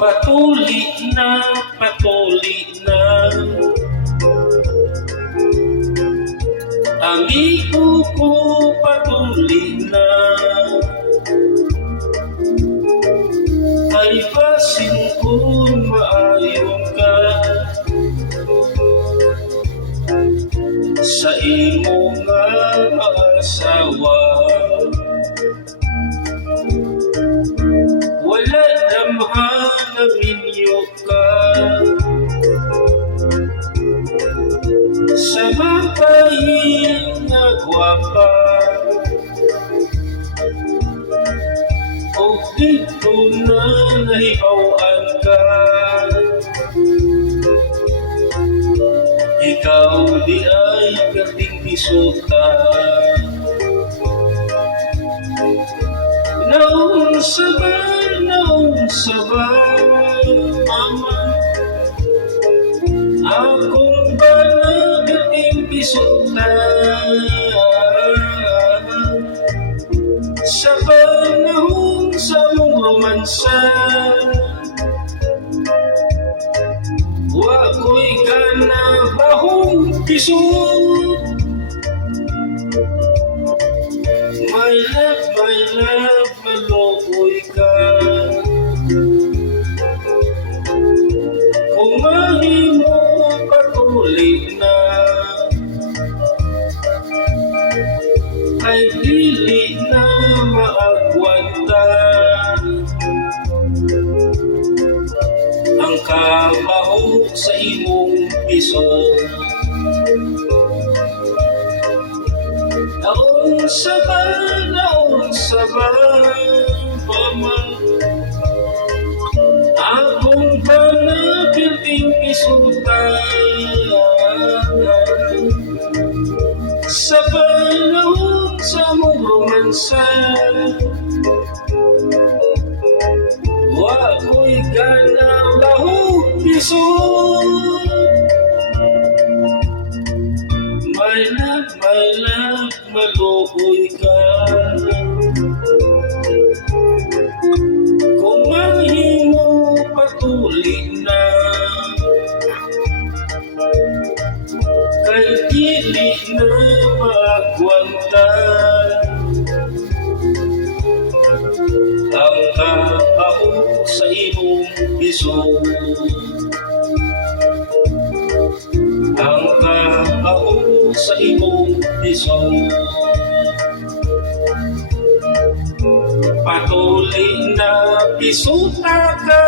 Patuli na amigo ko, patuli na ay basin kung maayon ka sa imo nga asawa. Wala damhan na minyo ka sa mapahin na gwapa, o dito na nahibawan ka. Ikaw di ay kating isuta, naon sa ba, mama, akong ba nagating isuta sa panahon sa mong romansa. Wa ko'y gana bahong piso, my love, malokoy ka. Kung mahimo patuloy na ay dili na maagwanta ang kabaho sa imong piso. Naon sa ba, mama, akong ba napilting isuta sa panahon sa mong romansa. Wa ko'y gana bahong piso, my love, malokoy ka. Kung mahimo patuli na kay dili na maagwanta ang kabaho sa imong piso, ang kabaho sa imong piso. Patuli na pisuta ka,